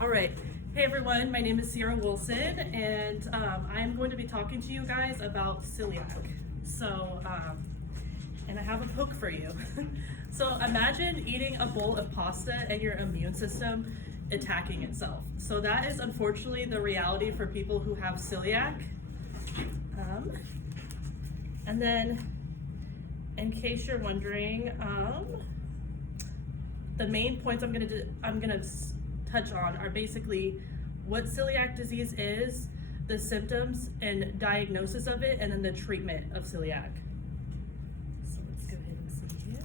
All right. Hey everyone, my name is Sierra Wilson, and I'm going to be talking to you guys about celiac. And I have a poke for you. So imagine eating a bowl of pasta and your immune system attacking itself. So that is unfortunately the reality for people who have celiac. And then, in case you're wondering, the main points I'm gonna touch on are basically what celiac disease is, the symptoms and diagnosis of it, and then the treatment of celiac. So let's go ahead and see here.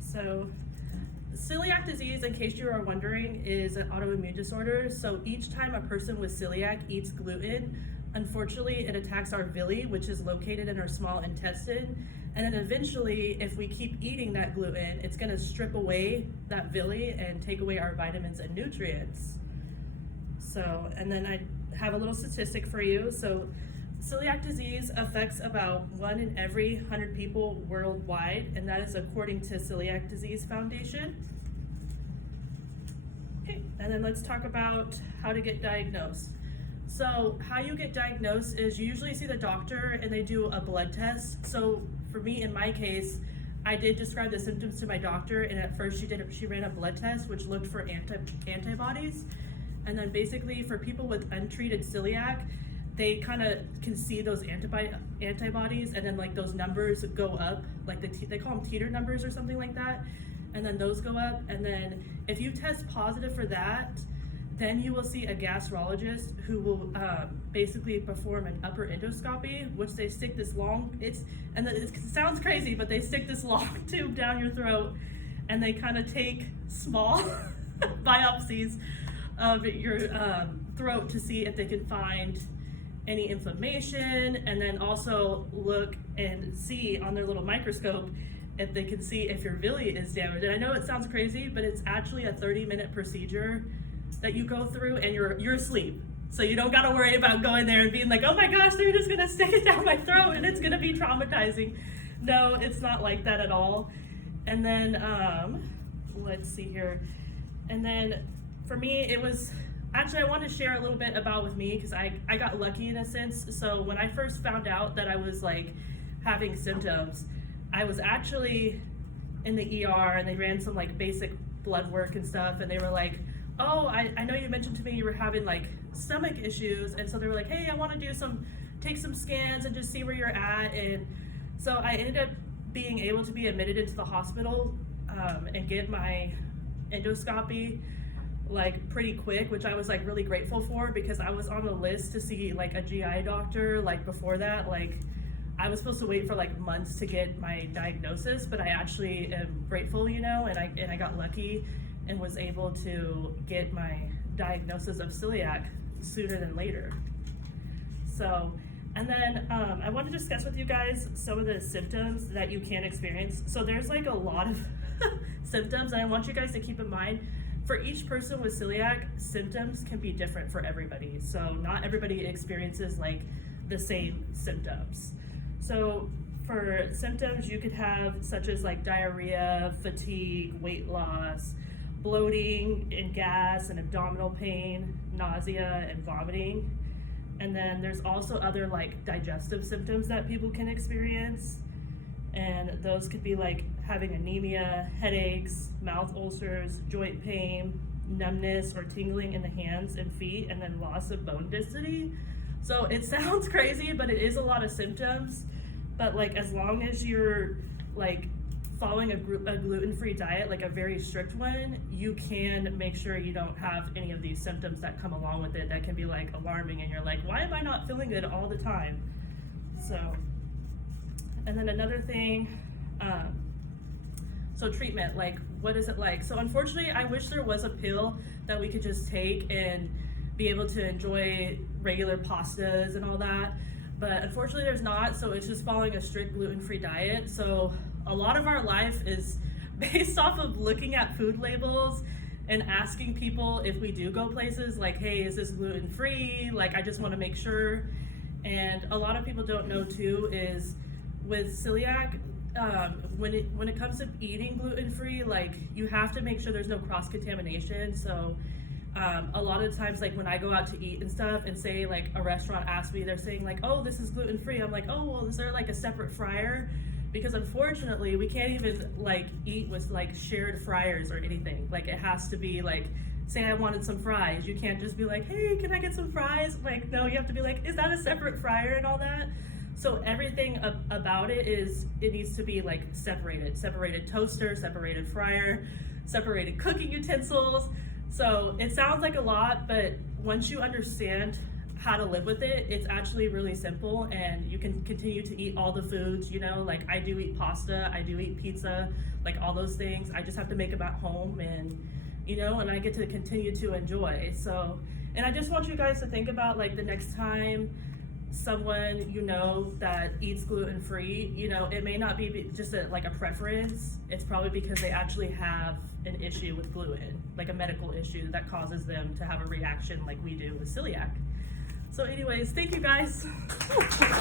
So celiac disease, in case you are wondering, is an autoimmune disorder. So each time a person with celiac eats gluten, unfortunately it attacks our villi, which is located in our small intestine. And then eventually, if we keep eating that gluten, it's gonna strip away that villi and take away our vitamins and nutrients. So, and then I have a little statistic for you. So celiac disease affects about 1 in every 100 people worldwide, and that is according to Celiac Disease Foundation. Okay, and then let's talk about how to get diagnosed. So how you get diagnosed is you usually see the doctor and they do a blood test. So for me, in my case, I did describe the symptoms to my doctor, and at first she ran a blood test which looked for antibodies. And then basically for people with untreated celiac, they kind of can see those antibodies, and then like those numbers go up, like they call them teeter numbers or something like that. And then those go up, and then if you test positive for that, then you will see a gastrologist who will basically perform an upper endoscopy, which they stick this long, it sounds crazy, but they stick this long tube down your throat, and they kind of take small biopsies of your throat to see if they can find any inflammation, and then also look and see on their little microscope if they can see if your villi is damaged. And I know it sounds crazy, but it's actually a 30-minute procedure that you go through, and you're asleep. So you don't gotta worry about going there and being like, oh my gosh, they're just gonna stick it down my throat and it's gonna be traumatizing. No, it's not like that at all. And then, let's see here. And then for me, it was, actually I want to share a little bit about with me, because I got lucky in a sense. So when I first found out that I was like having symptoms, I was actually in the ER, and they ran some like basic blood work and stuff, and they were like, oh, I know you mentioned to me you were having like stomach issues, and so they were like, hey, I want to take some scans and just see where you're at. And so I ended up being able to be admitted into the hospital and get my endoscopy like pretty quick, which I was like really grateful for, because I was on the list to see like a GI doctor like before that. Like I was supposed to wait for like months to get my diagnosis, but I actually am grateful, and I got lucky and was able to get my diagnosis of celiac sooner than later. So, and then I want to discuss with you guys some of the symptoms that you can experience. So there's like a lot of symptoms, and I want you guys to keep in mind, for each person with celiac, symptoms can be different for everybody. So not everybody experiences like the same symptoms. So for symptoms you could have such as like diarrhea, fatigue, weight loss, bloating and gas and abdominal pain, nausea and vomiting. And then there's also other like digestive symptoms that people can experience. And those could be like having anemia, headaches, mouth ulcers, joint pain, numbness or tingling in the hands and feet, and then loss of bone density. So it sounds crazy, but it is a lot of symptoms. But like as long as you're like following a gluten-free diet, like a very strict one, you can make sure you don't have any of these symptoms that come along with it that can be like alarming, and you're like, why am I not feeling good all the time? So, and then another thing, so treatment, like what is it like? So unfortunately, I wish there was a pill that we could just take and be able to enjoy regular pastas and all that, but unfortunately there's not. So it's just following a strict gluten-free diet. So a lot of our life is based off of looking at food labels and asking people if we do go places like, hey, is this gluten-free? Like, I just want to make sure. And a lot of people don't know too is with celiac, when it comes to eating gluten-free, like you have to make sure there's no cross-contamination. So A lot of times, like when I go out to eat and stuff and say like a restaurant asks me, they're saying like, oh, this is gluten-free. I'm like, oh, well, is there like a separate fryer? Because unfortunately we can't even like eat with like shared fryers or anything. Like it has to be like, say I wanted some fries, you can't just be like, hey, can I get some fries? Like, no, you have to be like, is that a separate fryer and all that? So everything about it is, it needs to be like separated toaster, separated fryer, separated cooking utensils. So it sounds like a lot, but once you understand how to live with it, it's actually really simple, and you can continue to eat all the foods, you know, like I do eat pasta, I do eat pizza, like all those things. I just have to make them at home, and you know, and I get to continue to enjoy. So, and I just want you guys to think about like the next time someone you know that eats gluten-free, you know, it may not be just like a preference. It's probably because they actually have an issue with gluten, like a medical issue that causes them to have a reaction like we do with celiac. So anyways, thank you guys.